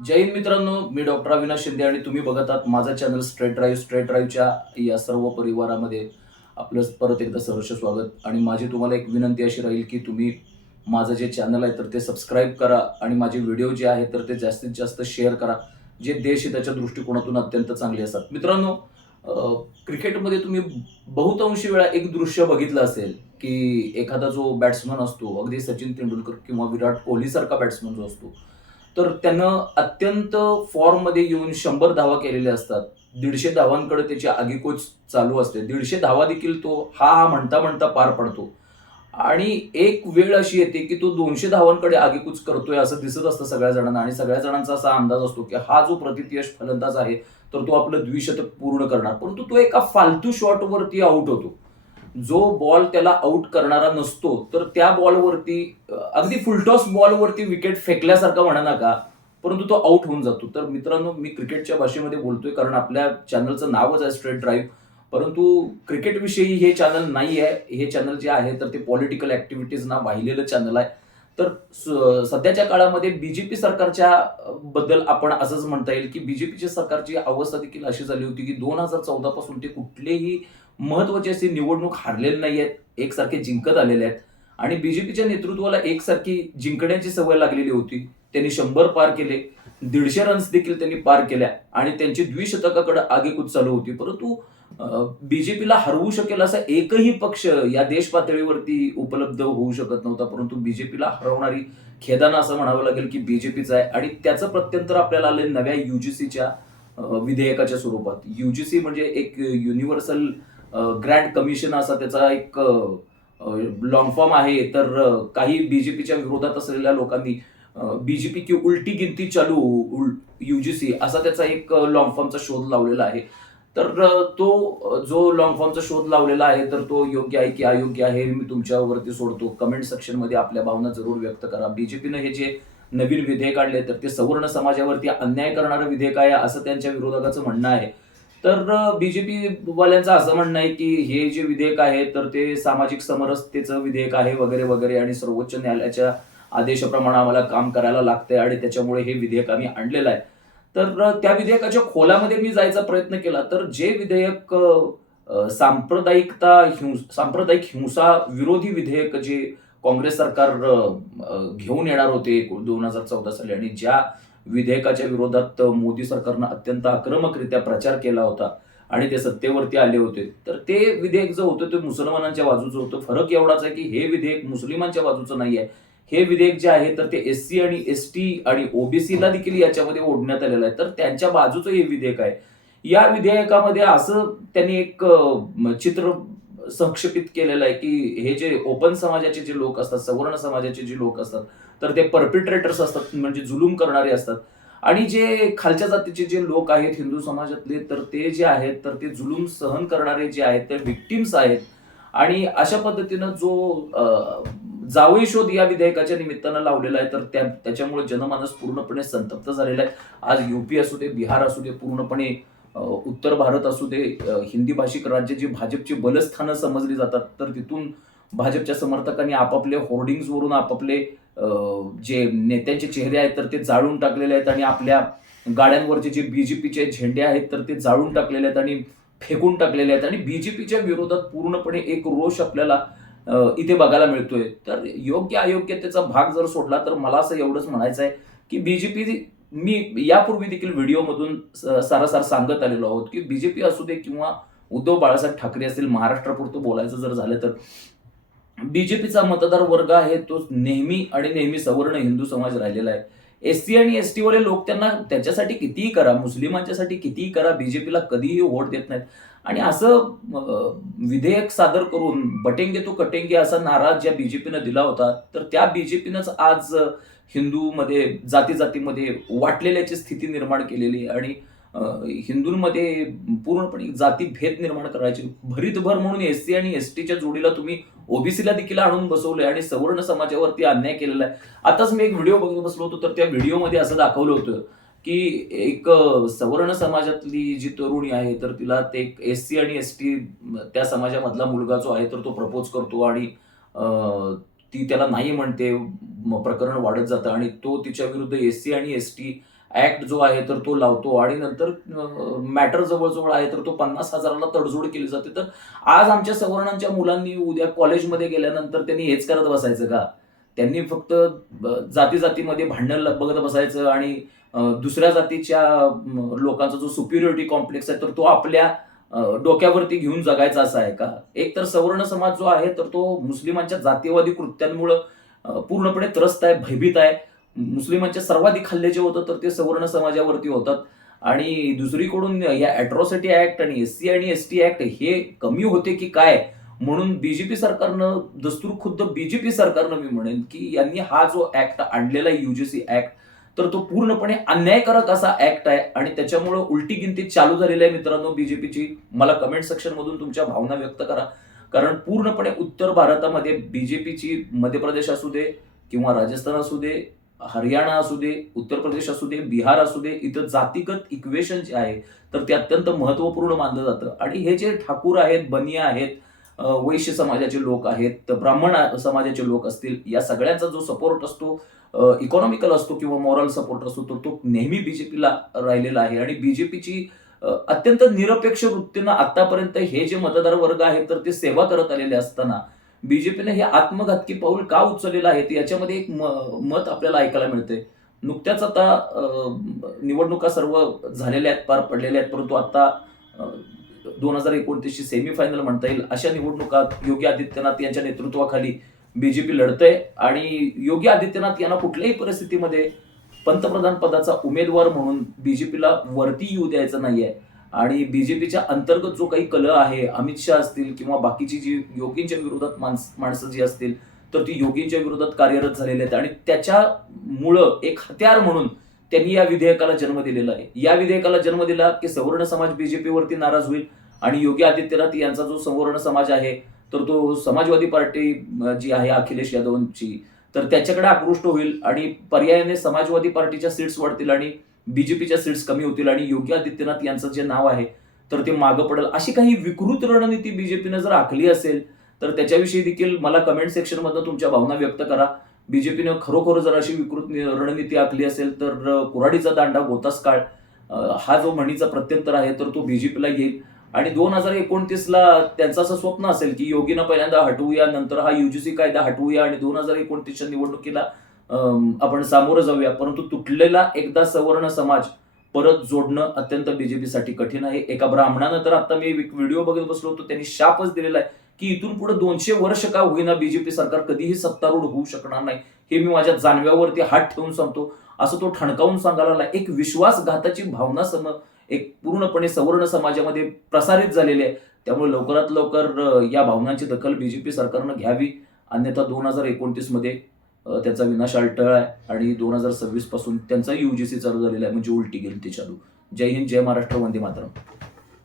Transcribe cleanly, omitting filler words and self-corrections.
जय हिंद मित्रांनो, मी डॉक्टर अविनाश शिंदे आणि तुम्ही बघत आहात माझा चॅनल स्ट्रेट ड्राईव्ह. स्ट्रेट ड्राईव्हच्या या सर्व परिवारामध्ये आपलं परत एकदा सहर्ष स्वागत. आणि माझी तुम्हाला एक विनंती अशी राहील की तुम्ही माझं जे चॅनल आहे तर ते सबस्क्राईब करा आणि माझे व्हिडिओ जे आहेत तर ते जास्तीत जास्त शेअर करा, जे देशहिताच्या दृष्टिकोनातून अत्यंत चांगले असतात. मित्रांनो, क्रिकेटमध्ये तुम्ही बहुतांशी वेळा एक दृश्य बघितलं असेल की एखादा जो बॅट्समन असतो, अगदी सचिन तेंडुलकर किंवा विराट कोहलीसारखा बॅट्समन जो असतो, तर त्यानं अत्यंत फॉर्ममध्ये येऊन 100 धावा केलेल्या असतात. 150 धावांकडे त्याची आगेकूच चालू असते. 150 धावा देखील तो हा म्हणता म्हणता पार पडतो. आणि एक वेळ अशी येते की तो 200 धावांकडे आगेकूच करतोय असं दिसत असतं सगळ्या जणांना, आणि सगळ्या जणांचा असा अंदाज असतो की हा जो प्रतियश फलंदाज आहे तर तो आपलं द्विशतक पूर्ण करणार. परंतु तो एका फालतू शॉटवरती आउट होतो. जो बॉल त्याला आउट करणारा नसतो तर त्या बॉलवरती अगदी फुलटॉस बॉलवरती विकेट फेकल्यासारखं म्हणा नका, परंतु तो आउट होऊन जातो. तर मित्रांनो, मी क्रिकेटच्या भाषेमध्ये बोलतोय कारण आपल्या चॅनलचं नावच आहे स्ट्रेट ड्राईव्ह. परंतु क्रिकेटविषयी हे चॅनल नाही आहे. हे चॅनल जे आहे तर ते पॉलिटिकल ऍक्टिव्हिटीजना वाहिलेलं चॅनल आहे. तर सध्याच्या काळामध्ये बीजेपी सरकारच्या बद्दल आपण असंच म्हणता येईल की बीजेपीच्या सरकारची अवस्था देखील अशी झाली होती की 2014 पासून ते कुठलेही महत्वाची अशी निवडणूक हारलेले नाही आहेत, एकसारखे जिंकत आलेले आहेत. आणि बीजेपीच्या नेतृत्वाला एकसारखी जिंकण्याची सवय लागलेली होती. त्यांनी 100 पार केले, 150 रन्स देखील त्यांनी पार केल्या आणि त्यांची द्विशतकाकडे आगेकूच चालू होती. परंतु बीजेपीला हरवू शकेल असा एकही पक्ष या देश पातळीवरती उपलब्ध होऊ शकत नव्हता. परंतु बीजेपीला हरवणारी खेदानं असं म्हणावं लागेल की बीजेपीच आहे. आणि त्याचं प्रत्यंतर आपल्याला आले नव्या युजीसीच्या विधेयकाच्या स्वरूपात. युजीसी म्हणजे एक युनिव्हर्सल ग्रँड कमिशन असा त्याचा एक लॉंग फॉर्म आहे. तर काही बीजेपीच्या विरोधात असलेल्या लोकांनी बीजेपी की उलटी गिनती चालू युजीसी असा त्याचा एक लॉंग फॉर्मचा शोध लावलेला आहे. तर तो जो लॉंग फॉर्मचा शोध लावलेला आहे तर तो योग्य आहे की अयोग्य आहे हे मी तुमच्यावरती सोडतो. कमेंट सेक्शनमध्ये आपल्या भावना जरूर व्यक्त करा. बीजेपीनं हे जे नवीन विधेयक काढले तर ते सवर्ण समाजावरती अन्याय करणारं विधेयक आहे असं त्यांच्या विरोधकाचं म्हणणं आहे. तर बीजेपी वाल्यांचं असं म्हणणं आहे की हे जे विधेयक आहे तर ते सामाजिक समरसतेचं विधेयक आहे वगैरे वगैरे, आणि सर्वोच्च न्यायालयाच्या आदेशाप्रमाणे आम्हाला काम करायला लागतंय आणि त्याच्यामुळे हे विधेयक आम्ही आणलेलं आहे. तर त्या विधेयकाच्या खोलामध्ये मी जायचा प्रयत्न केला तर जे विधेयक सांप्रदायिक हिंसा विरोधी विधेयक जे काँग्रेस सरकार घेऊन येणार होते 2014 साली, आणि ज्या विधेयकाच्या विरोधात मोदी सरकारनं अत्यंत आक्रमकरित्या प्रचार केला होता आणि ते सत्तेवरती आले होते, तर ते विधेयक जे होतं ते मुसलमानांच्या बाजूचं होतं. फरक एवढाच आहे की हे विधेयक मुस्लिमांच्या बाजूचं नाही आहे. हे विधेयक जे आहे तर ते एससी आणि एसटी आणि ओबीसीला देखील याच्यामध्ये ओढण्यात आलेलं आहे. तर त्यांच्या बाजूचं हे विधेयक आहे. या विधेयकामध्ये असं त्यांनी एक चित्र संक्षेपित केलेलं आहे की हे जे ओपन समाजाचे जे लोक असतात, सवर्ण समाजाचे जे लोक असतात, तर ते परपिट्रेटर्स असतात, म्हणजे जुलूम करणारे असतात. आणि जे खालच्या जातीचे जे लोक आहेत हिंदू समाजातले, तर ते जे आहेत तर ते जुलूम सहन करणारे जे आहेत ते विक्टिम्स आहेत. आणि अशा पद्धतीनं जो जावई शोध या विधेयकाच्या निमित्तानं लावलेला आहे तर त्याच्यामुळे जनमानस पूर्णपणे संतप्त झालेला आहे. आज युपी असू दे, बिहार असू दे, पूर्णपणे उत्तर भारत असू दे, हिंदी भाषिक राज्य जी भाजपची बलस्थानं समजली जातात, तर तिथून भाजपच्या समर्थकांनी आपापले होर्डिंग्सवरून आपापले जे नेत्यांचे चेहरे आहेत तर ते जाळून टाकलेले आहेत, आणि आपल्या गाड्यांवरचे जे बीजेपीचे झेंडे आहेत तर ते जाळून टाकलेले आहेत आणि फेकून टाकलेले आहेत. आणि बीजेपीच्या विरोधात पूर्णपणे एक रोष आपल्याला इथे बघायला मिळतोय. तर योग्य अयोग्यतेचा भाग जर सोडला तर मला असं एवढंच म्हणायचं आहे की बीजेपी, मी यापूर्वी देखील व्हिडिओमधून सारासार सांगत आलेलो आहोत की बीजेपी असू दे किंवा उद्धव बाळासाहेब ठाकरे असतील, महाराष्ट्रापुरतं बोलायचं जर झालं तर बीजेपीचा मतदार वर्ग आहे तो नेहमी आणि नेहमी सवर्ण हिंदू समाज राहिलेला आहे. एससी आणि एसटी वाले लोक त्यांना त्याच्यासाठी कितीही करा, मुस्लिमांच्यासाठी कितीही करा, बीजेपीला कधीही वोट देत नाहीत. आणि असं विधेयक सादर करून बटेंगे तो कटेंगे असा नारा ज्या बीजेपीनं दिला होता, तर त्या बीजेपीनंच आज हिंदूमध्ये जाती जातीमध्ये वाटलेल्याची स्थिती निर्माण केलेली आहे. आणि हिंदूंमध्ये पूर्णपणे जातीभेद निर्माण करायचे भरीतभर म्हणून एससी आणि एसटीच्या जोडीला तुम्ही ओबीसीला देखील आणून बसवलंय आणि सवर्ण समाजावरती अन्याय केलेला आहे. आताच मी एक व्हिडिओ बघत बसलो होतो तर त्या व्हिडिओमध्ये असं दाखवलं होतं की एक सवर्ण समाजातली जी तरुणी आहे तर तिला ते एससी आणि एसटी त्या समाजामधला मुलगा जो आहे तर तो प्रपोज करतो आणि ती त्याला नाही म्हणते. प्रकरण वाढत जातं आणि तो तिच्या विरुद्ध एससी आणि एसटी ऍक्ट जो आहे तर तो लावतो आणि नंतर मॅटर जवळजवळ आहे तर तो 50,000ला तडजोड केली जाते. तर आज आमच्या सवर्णांच्या मुलांनी उद्या कॉलेजमध्ये गेल्यानंतर त्यांनी हेच करत बसायचं का? त्यांनी फक्त जाती जातीमध्ये भांडण बघत बसायचं आणि दुसऱ्या जातीच्या लोकांचा जो सुपिरियरिटी कॉम्प्लेक्स आहे तर तो आपल्या डोक्यावरती घेऊन जगायचा असा आहे का? एक तर सवर्ण समाज जो आहे तर तो मुस्लिमांच्या जातीयवादी कृत्यांमुळे पूर्णपणे त्रस्त आहे, भयभीत आहे. मुस्लिमांचे सर्वाधिक हल्ले जे होतात तर ते सवर्ण समाजावरती होतात आणि दुसरीकडून या अॅट्रॉसिटी ऍक्ट आणि एससी आणि एसटी ऍक्ट हे कमी होते की काय म्हणून बीजेपी सरकारनं, दस्तूर खुद्द बीजेपी सरकारनं मी म्हणेन की यांनी हा जो ऍक्ट आणलेला आहे युजीसी ऍक्ट तर तो पूर्णपणे अन्यायकारक असा ऍक्ट आहे आणि त्याच्यामुळे उलटी गिनती चालू झालेली आहे मित्रांनो बीजेपीची. मला कमेंट सेक्शन मधून तुमच्या भावना व्यक्त करा. कारण पूर्णपणे उत्तर भारतामध्ये बीजेपीची मध्य प्रदेश असू दे किंवा राजस्थान असू दे, हरियाणा असू दे, उत्तर प्रदेश असू दे, बिहार असू दे, इथं जातीगत इक्वेशन जे आहे तर ते अत्यंत महत्वपूर्ण मानलं जातं आणि हे जे ठाकूर आहेत, बनिया आहेत, वैश्य समाजाचे लोक आहेत, ब्राह्मण समाजाचे लोक असतील, या सगळ्यांचा जो सपोर्ट असतो इकॉनॉमिकल असतो किंवा मॉरल सपोर्ट असतो तर तो नेहमी बीजेपीला राहिलेला आहे आणि बीजेपीची अत्यंत निरपेक्ष वृत्तीनं आतापर्यंत हे जे मतदार वर्ग आहे तर ते सेवा करत आलेले असताना बीजेपीने हे आत्मघातकी पाऊल का उचललेलं आहे ते याच्यामध्ये एक मत आपल्याला ऐकायला मिळते. नुकत्याच आता निवडणुका सर्व झालेल्या आहेत, पार पडलेल्या आहेत, परंतु आता 2029ची सेमीफायनल म्हणता येईल अशा निवडणुकात योगी आदित्यनाथ यांच्या नेतृत्वाखाली बीजेपी लढतंय आणि योगी आदित्यनाथ यांना कुठल्याही परिस्थितीमध्ये पंतप्रधान पदाचा उमेदवार म्हणून बीजेपीला वरती येऊ द्यायचं नाहीये आणि बीजेपीच्या अंतर्गत जो काही कलह आहे, अमित शहा असतील किंवा बाकीची जी योगींच्या विरोधात माणसं जी असतील तर ती योगींच्या विरोधात कार्यरत झालेली आहेत आणि त्याच्यामुळं एक हत्यार म्हणून त्यांनी या विधेयकाला जन्म दिलेला आहे. या विधेयकाला जन्म दिला की सवर्ण समाज बीजेपीवरती नाराज होईल आणि योगी आदित्यनाथ यांचा जो सवर्ण समाज आहे तर तो समाजवादी पार्टी जी आहे अखिलेश यादवची तर त्याच्याकडे आकृष्ट होईल आणि पर्यायाने समाजवादी पार्टीच्या सीट्स वाढतील आणि बीजेपीच्या सीट्स कमी होतील आणि योगी आदित्यनाथ यांचं जे नाव आहे तर ते मागं पडेल. अशी काही विकृत रणनीती बीजेपीनं जर आखली असेल तर त्याच्याविषयी देखील मला कमेंट सेक्शन मधून तुमच्या भावना व्यक्त करा. बीजेपीनं खरोखर जर अशी विकृत रणनीती आखली असेल तर कुऱ्हाडीचा दांडा गोतास काळ हा जो म्हणीचा प्रत्यंतर आहे तर तो बीजेपीला येईल आणि 2029ला त्यांचं असं स्वप्न असेल की योगीनं पहिल्यांदा हटवूया, नंतर हा युजीसी कायदा हटवूया आणि 2029च्या निवडणुकीला आपण सामोरं जाऊया. परंतु तुटलेला एकदा सवर्ण समाज परत जोडणं अत्यंत बीजेपीसाठी कठीण आहे. एका ब्राह्मणानं तर आता मी व्हिडिओ बघत बसलो होतो, त्यांनी शापच दिलेला आहे की इथून पुढे 200 वर्ष का होईना बीजेपी सरकार कधीही सत्तारूढ होऊ शकणार नाही. हे मी माझ्या जाणव्यावरती हात ठेवून सांगतो, असं तो ठणकावून सांगायला लागला. एक विश्वासघाताची भावना एक पूर्णपणे सवर्ण समाजामध्ये प्रसारित झालेली आहे. त्यामुळे लवकरात लवकर या भावनांची दखल बीजेपी सरकारनं घ्यावी, अन्यथा 2029 मध्ये त्याचा विनाशाळ टळ आहे आणि 2026 पासून त्यांचा युजीसी चालू झालेला आहे म्हणजे उलटी गिनती चालू. जय हिंद, जय महाराष्ट्र, वंदे मातरम.